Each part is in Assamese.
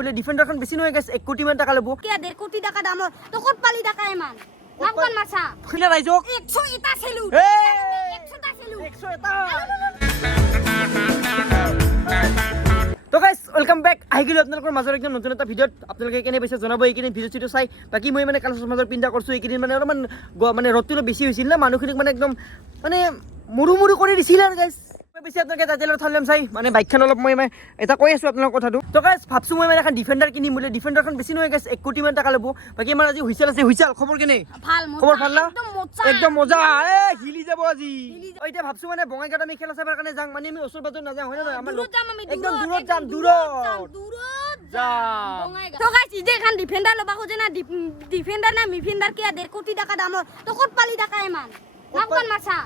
বোলে ডিফেন্ডাৰখন বেছি নহয় গাইছ 1 কোটি মান টাকা ল'ব কি 1.5 কোটি টাকা দাম তো কত পালি টাকা ইমান নামকন মাছা খুলে ৰাইজক 100 এটা চেলু 100 টা চেলু 100 এটা তো গাইস ওয়েলকাম ব্যাক আহি গলো আপোনালোকৰ মাজৰ একদম নতুন এটা ভিডিঅ'ত আপোনালোকে কেনে পাইছে জনাব এইকিনি ভিডিঅ চাই বাকি মই মানে কালাৰ মাজৰ পিন্ধা কৰছো এইকিনি মানে অলপমান মানে ৰ'দটো বেছি হৈছিল না মানুহখিনিক মানে একদম মানে মুৰু কৰি দিছিল আৰু গাইস বেছি আপোনালোকে টাইটেলৰ থাম্বনেল চাই মানে বাইকখন অলপ মই এটা কৈ আছো আপোনালোকৰ কথাটো তো গাইস ভাবছো মই মানে এখন ডিফেন্ডাৰ কিনিম বুলি ডিফেন্ডাৰখন বেছি নহয় গাইস 1 কোটি মান টাকা ল'ব বাকি আমাৰ আজি হুইছেল আছে হুইছেল খবৰ কেনে ভাল খবৰ ভাল না একদম মজা হিলি যাব আজি এতিয়া ভাবছো মানে বঙাইগাঁৱত আমি খেলা চাবৰ কাৰণে যাম মানে আমি ওচৰ বাজৰ নাযাওঁ হয় না আমাৰ একদম দূৰত যাম দূৰত যাম তো গাইস ইদে খান ডিফেন্ডাৰ লবা খোজে না ডিফেন্ডাৰ না মিফেন্ডাৰ কি 1.5 কোটি টাকা দাম তো কত পালি টাকা ইমান নামকন মাছা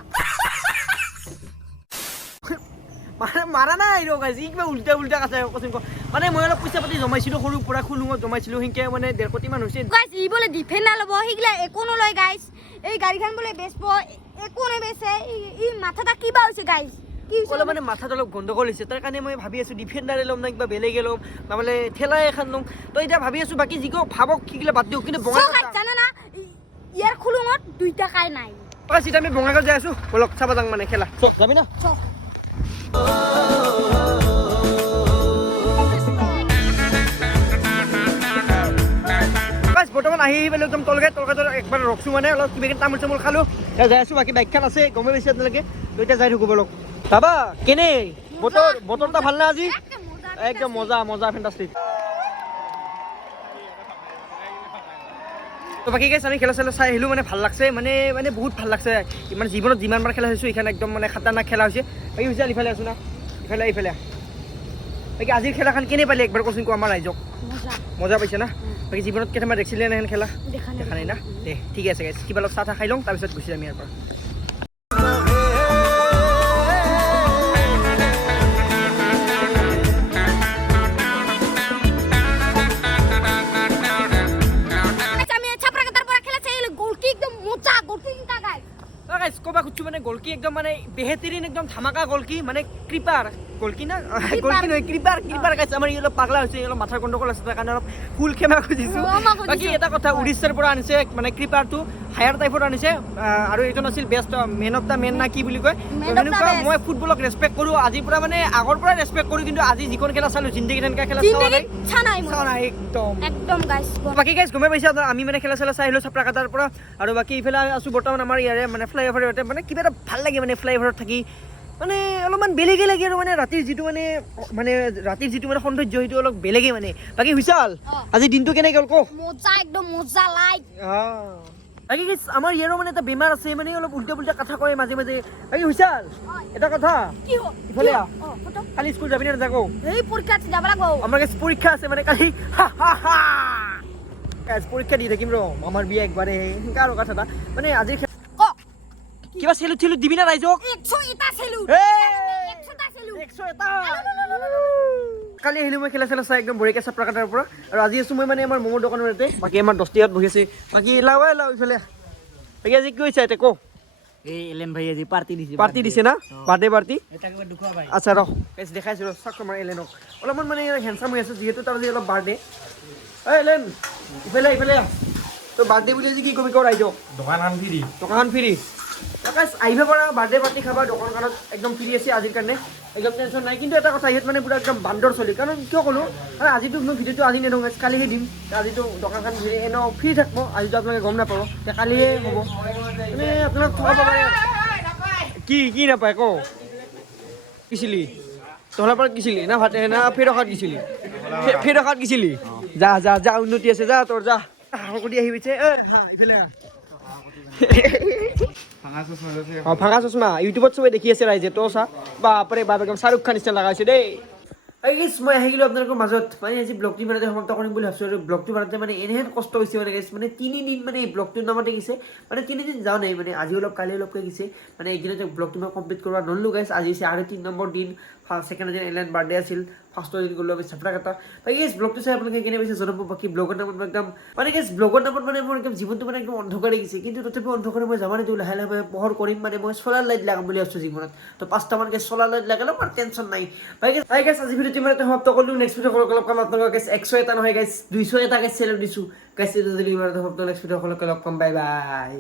মানে মাৰা নাই ৰ গাইছ কিবা উল্টা কথা কৈছো মানে মই অলপ পইচা পাতি জমাইছিলো সৰু পৰা খুলুঙত জমাইছিলো হিংকে মানে 1.5 কোটি মান হৈছে গাইস ই বলে ডিফেন্ডাৰ লব হিগলা একো নলয় গাইস এই গাড়ীখন বলে বেচব একো নেবেছে ই মাথাটা কিবা হৈছে গাইস কি হৈছে মানে মাথাত অলপ গণ্ডগোল হৈছে তাৰ কাৰণে মই ভাবি আছো ডিফেন্ডাৰে ল'ম না কিবা বেলেগে ল'ম নহলে ঠেলাই এখন ল'ম তো এতিয়া ভাবি আছো বাকি যিকো ভাবক কিগলা বাদ দিও কিন্তু বঙাইগাঁও জানা না ইয়াৰ খুলুঙত 2 টাকাই নাই চিটা আমি বঙাইগাঁও যাই আছো বলক চাবা যাং মানে খেলা যাবি না বৰ্তমান আহি পেলাই একদম তলগাতৰ একবাৰ ৰখছো মানে অলপ কিবা তামোল চামোল খালো যাই আছো বাকী বাইকখন আছে গমে পাইছে আপোনালোকে দুইটা যাই থাকো বলক বাবা কেনে বতৰটা ভাল না আজি একদম মজা ফেন্টাস্টিক তো বাকি গাইছ আমি খেলা চাই আহিলো মানে ভাল লাগছে মানে বহুত ভাল লাগছে মানে জীৱনত যিমানবাৰ খেলা হৈছো এইখন একদম মানে খাতাৰনাক খেলা হৈছে বাকি হৈছে ইফালে আছো না ইফালে বাকি আজিৰ খেলাখন কেনে পালি একবাৰ কৈছো আমাৰ ৰাইজক মজা পাইছে না বাকি জীৱনত কেতিয়াবা দেখিছিলে না এখন খেলা দেখা নাই না দে ঠিক আছে গাইছ কিবা অলপ চাহ খাই লওঁ তাৰপিছত গুচি যাম ইয়াৰ পৰা কবা খুঁজছো মানে গলকি একদম মানে বেহেতেৰিন একদম ধামাকা গলকি মানে ক্ৰিপাৰ গলকি না গলকি নহয় ক্ৰিপাৰ গাইছে আমাৰ অলপ পাগলা হৈছে অলপ মাথাৰ গণ্ডগোল আছে তাৰ কাৰণে অলপ ফুল খেমা খুজিছো বাকি এটা কথা উৰিষ্যাৰ পৰা আনিছে মানে ক্ৰিপাৰটো হায়াৰ টাইপৰ আনিছে আৰু এইজন আছিল best man of the man না কি বুলি কয় এনেকুৱা মই ফুটবলক ৰেছপেক্ট কৰো আজিৰ পৰা মানে আগৰ পৰা ৰেছপেক্ট কৰো কিন্তু আজি যিখন খেলা চালো জিন্দগী তেনেকা খেলা চোৱা নাই একদম গাইছ বাকি গাইছ গমে পাইছা আমি মানে খেলা চাই আহিলো চাপ্ৰাকাটাৰ পৰা আৰু বাকি ইফালে আছো বৰ্তমান আমাৰ ইয়াৰে মানে ফ্লাইঅভাৰ মানে কিবা এটা ভাল লাগে মানে ফ্লাইঅভাৰত থাকি মানে অলপমান বেলেগে লাগে আৰু মানে ৰাতিৰ যিটো মানে সৌন্দৰ্য সেইটো অলপ বেলেগে মানে বাকি হুইছাল আজি দিনটো কেনে গ'ল কো মজা একদম মজা লাইক বাকি গাইছ আমাৰ ইয়াৰো মানে এটা বেমাৰ আছে মানে অলপ উল্টা কথা কয় মাজে বাকি হুইছাল এটা কথা কি হ'ল ইফালে কালি স্কুল যাবি না নাযাও এই পৰীক্ষা যাব লাগিব আমাৰ গাইছ পৰীক্ষা আছে মানে কালি গাইছ পৰীক্ষা দি থাকিম ৰ আমাৰ বিয়া একবাৰে কাৰো কথাটা মানে আজি কিবা চেলুট দিবি না ৰাইজক 100 এটা চেলুট 100 এটা কালি আহিলো মই খেলা চাই একদম বঢ়িয়াকে চাপ্ৰাকাটাৰ পৰা আৰু আজি আছো মই মানে আমাৰ মমৰ দোকানৰ ইয়াতে বাকি আমাৰ 10 টাত বহি আছে বাকি লাও ইফালে বাকি আজি কি হৈছে এতে কো এই এলেন ভাই আজি পাৰ্টি দিছে না বাৰ্থডে পাৰ্টি এটা কিবা দুখুৱা ভাই আচ্ছা ৰ গাইছ দেখাইছো ৰ চাক আমাৰ এলেনক অলপমান মানে হেণ্ডসাম হৈ আছে যিহেতু তাৰ আজি অলপ বাৰ্থডে এলেন ইফালে তো বাৰ্থডে বুলি আজি কি কবি ক ৰাইজক দোকানখন ফ্ৰী গাইছ আহিব পাৰা বাৰ্থডে পাৰ্টি খাবা দোকানখনত একদম ফ্ৰী আছে আজিৰ কাৰণে একদম টেনশ্যন নাই কিন্তু এটা কথা ইয়াত মানে পুৰা একদম বান্দৰ চলি কাৰণ কিয় ক'লো কাৰণ আজিতো মই ভিডিঅ'টো আজি নেদো গাইছ কালিহে দিম আজিতো দোকানখন এনেও ফ্ৰী থাকিব আজিতো আপোনালোকে গম নাপাব কালিহে হ'ব মানে আপোনাক থকা পাব কি নাপায় কওঁ কিছিলি তহলাৰ পৰা কিছিলি না ভাতে না ফেৰখাত গিছিলি যা উন্নতি আছে যা তোৰ যা কৰি আহি গৈছে ইফালে ভাঙা চশমা ইউটিউবত চবে দেখি আছে ৰাইজে তো চা বাপৰে বাপ একদম শ্বাহৰুখ খান নিচিনা লগাইছে দেই গাইছ মই আহি গ'লো আপোনালোকৰ মাজত মানে আজি ব্লগটো মানে সমাপ্ত কৰিম বুলি ভাবিছোঁ আৰু ব্লগটো বনাওঁতে মানে এনেহেন কষ্ট হৈছে মানে গাইছ মানে 3 দিন মানে এই ব্লগটোৰ নামতে গৈছে মানে 3 দিন যাওঁ নাই মানে আজি অলপ কালি অলপকৈ গৈছে মানে এইদিনতে ব্লগটো মই কমপ্লিট কৰিব নোৱাৰিলোঁ গাইছ আজি হৈছে আৰু 3 নম্বৰ দিন ছেকেণ্ড দিন এলেন বাৰ্থডে আছিল ফাৰ্ষ্টৰ দিন গ'লোঁ আমি চেপ্টাৰ এটা বাকী গেছ ব্লগটো চাই আপোনালোকে কেনে পাইছে জনাব বাকী ব্লগৰ নামত মই একদম মানে গেছ ব্লগৰ নামত মানে মোৰ একদম জীৱনটো মানে একদম অন্ধকাৰ লাগিছে কিন্তু তথাপিও অন্ধকাৰে মই যাবা নিদিওঁ লাহে লাহে পোহৰ কৰিম মানে মই চলাৰ লাইট লাগাম বুলি ভাবিছোঁ জীৱনত তো 5টামান গেছ চলাৰ লাইট লগালেও মোৰ টেনশ্যন নাই বাই গেছ আজি ভিডিঅ'টো ইমান সমাপ্ত কৰিলোঁ নেক্সট ভিডিঅ' অলপ কাম আপোনালোকৰ গেছ 100 এটা নহয় গেছ 200 এটা গেছ চেলেব দিছোঁ গেছ যদি ইমান সমাপ্ত নেক্সট ভিডিঅ' লগ পাম বাই বাই